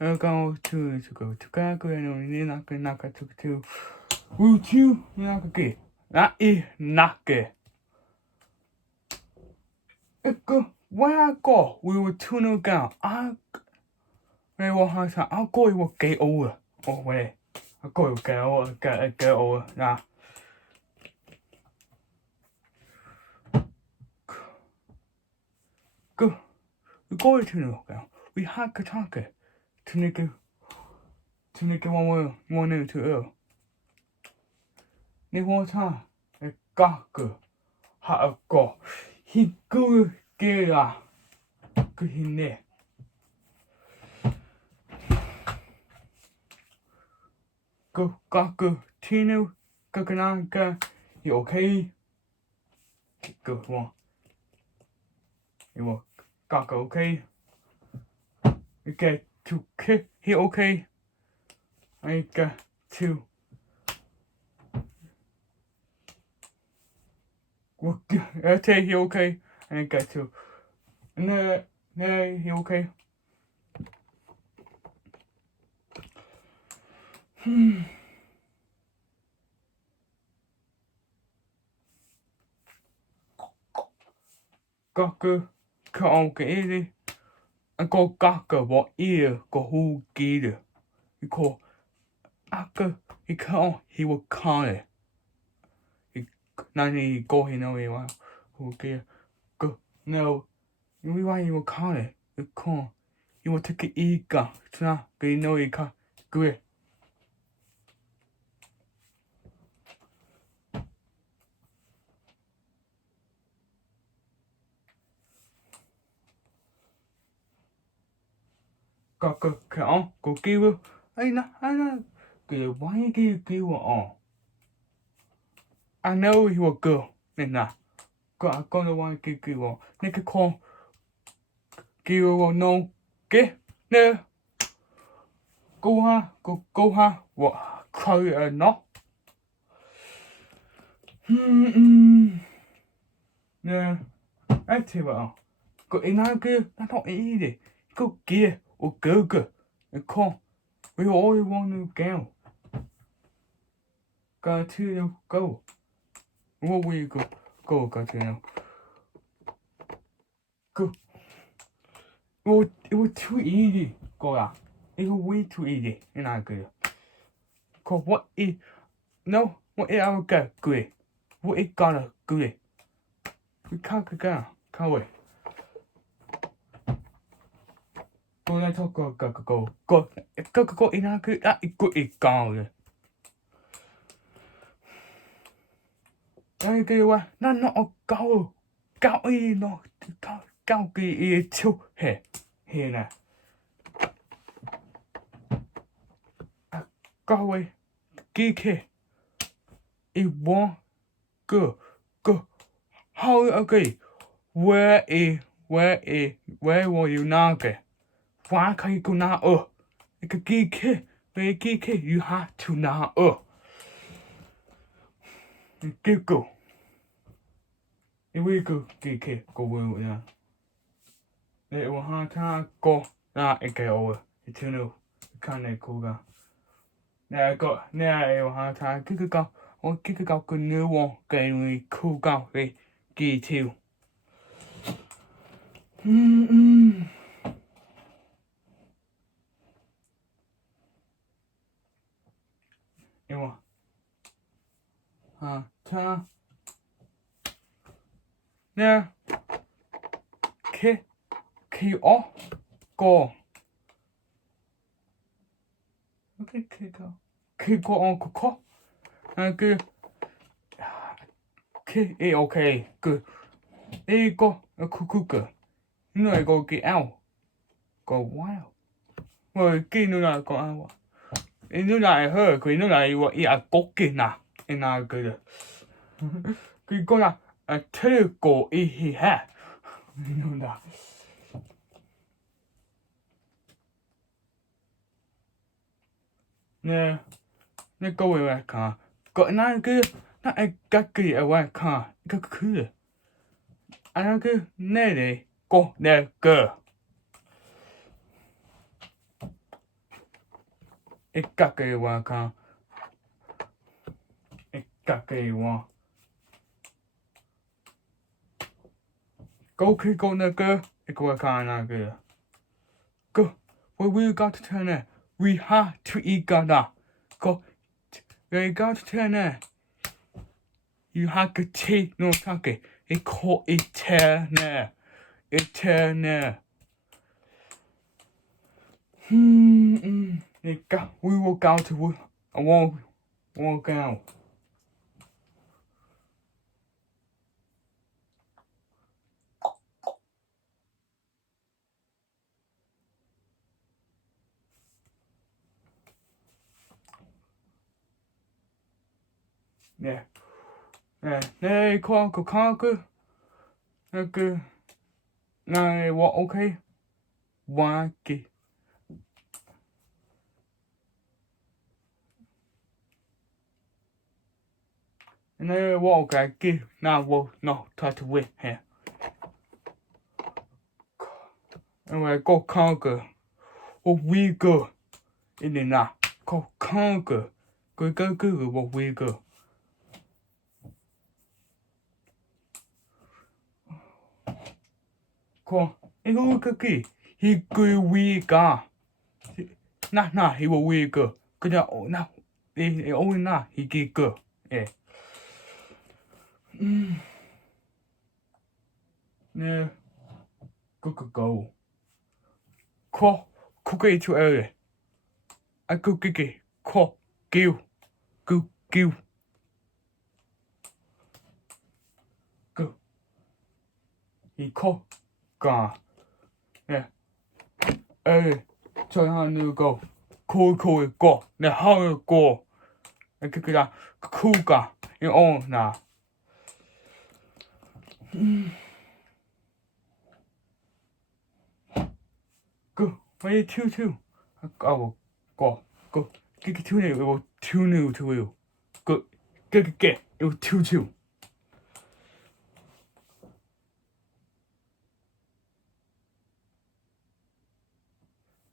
go to go and ni naka to Uchu naka that is naka. When I go, we will tune down. I will have time. I'll go. Will get over. Oh wait, I'll go. Get over. Get over. Nah. Go. We go to know down. We have to talk it. To make one to Ni one time. A gaka. Ha a go. He go get a. Go he ne. Go gaka. Tino. Gakanaka. You okay? Go one. You will gaka okay? We get to kick. He okay? I got to. I tell he okay. I got to. No, he okay. Gaka. Ka okay easy. I go gaka what ear go who get it. He call aka. He can't. He will call it. Nani go he know he want. Who get go no. We want you will call it. You can't. You will take it eager. So now you know you can't. Good. Gaka can go give it. I know. Good. Why you give it on? I know he will go. Nah. I'm gonna want to give it. Nick call. Give it no. Get no. Go ha. What? Call it no. Yeah. I tell you. Go in that good. That's not easy. Go get or go. And call. We all want to go. Got to go. Where will you go? Go, Katrina. Go. It was too easy. Go out. It was way too easy. And I good. Cause what is no? What is our gut good? What is gonna good? We can't go. Can't we? Go. Let's go. In our good. That is good. It's gone. I get what? Not a go. Go in. No. Go get too. Here now. Go away. Geek. It won't go. How okay? Where will you now get? Why can't you go now? It's a geek. Where geek? You have to now. Go. If we go geek, go well now. It will have time go. Nah, it get over. It's new. Can't let go. Now it will have time. Go. Or go new one. Getting we cool go. We get to. You want? Ta. Now. Off. Go. Okay, go on cook. And good. Okay, good. There you go. A cooker. You know I go get out. Go wild. Well, get no not go out. You know that I heard. You know that you will eat a cookie now. And I good. You gonna tell you go eat he had. You know that. Nè, nó câu về cả gọi nó cứ nó ai các kỳ ở ngoài cả các cứ anh cứ nè để cô nè cờ 一格嘅話看，一格嘅話，go 去go那個，一個看那個，go。We got to turn it. We have to eat that. Go. We got to turn it. You have to take no take. It called eternal. Eternal. We will go to I won't go. Yeah. Này con của con cứ này what okay why kì này what okay kì nào what no try to win here anyway go conquer what we go in the now go conquer go what we go con 이거 그기 이거 위가 나 이거 위가 그냥 나 오나 이게 그 예. 네. go. 그게 좋아요. 그게 give. 이거 가. 네. 저 하는 거. 고. 네, 하고 고. 그냥 쿠가 이오나. 왜 투. 고. 그게 투네 이거 투누 투요. 그게 이거 투.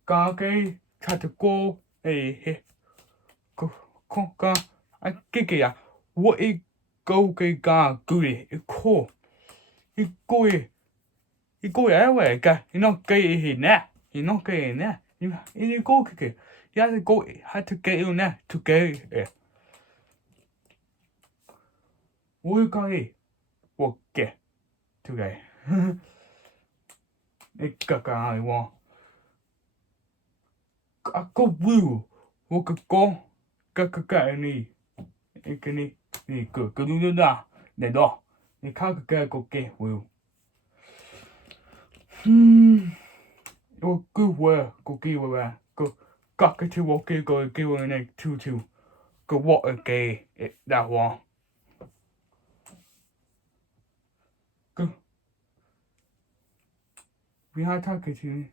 가게 찾고 에헤 코가 그게야 what 이거가 그래 이거야 왜가 이노게이네 이거 그게 야 이거 하트 게요네 두게 뭘까이 뭐게 두게 이까가 이거 có view vô cái này cửa đúng đó để đó để khác cái view vô cứ qua có cái thứ vô cái này two cái what cái that one cứ we have cái thứ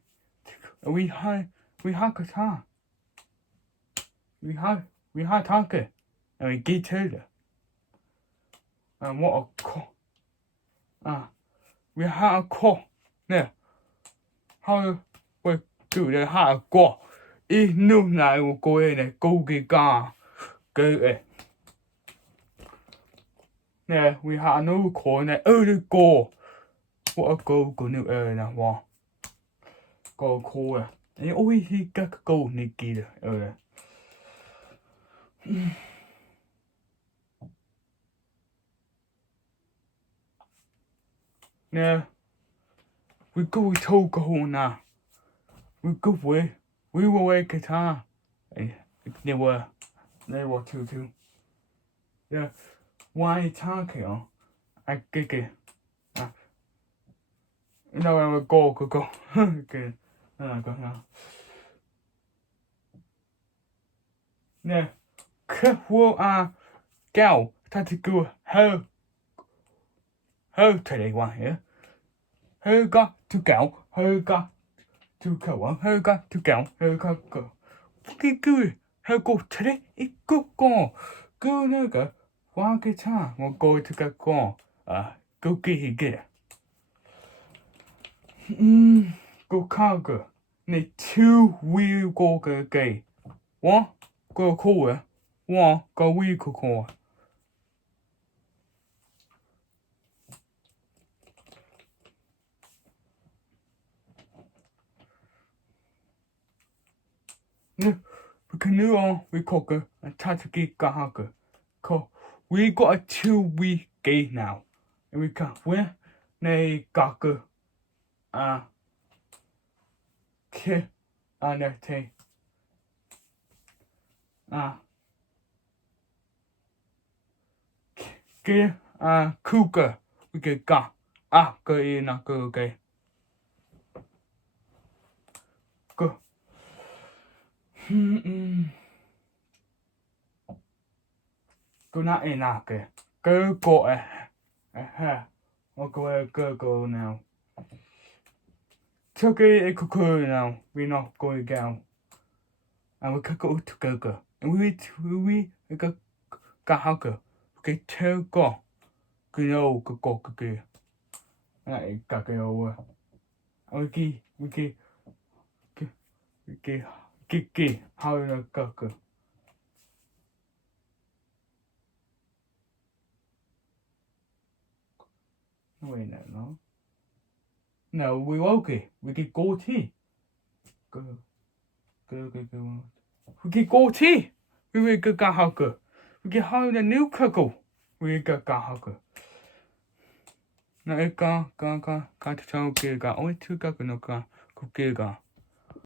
we have cái thằng we have target and we get to and what a call we have a call nè how we do the have a call ít nước này của cô ấy này cô cái cái nè we have no call này the call what a call của nước nè wow call and always he got go Nikki nè we go now we go we will wake it up they were two yeah why talking on I get it no go okay go nè khu cao ta thì cứ hơi thời đại qua here hơi có to cao hơi có to cao hơi có to cao hơi có cái hơi có thời đại ít cứ nữa cả qua cái cha một coi to cái cứ cái cô cao cái này two wheel cái one go cool, one go we cool. No, we can do on we cook and try to get hugger. We got a 2-week game now, and we can win. Nay, gagger, kid, and everything. Get cougar. We get go in a go okay. Go. Go not in a go I'll go now. Took a cuckoo now. We're not going down. And we could go to go. And we got hugger. We get 2 go. Go go. I got over. We get how to go. Wait, no. No, we okay. We get goatee. Go. We get goatee. We will get hugger. We get how the new cuckoo. We get hugger. Now, can't tell Giga. Only 2 no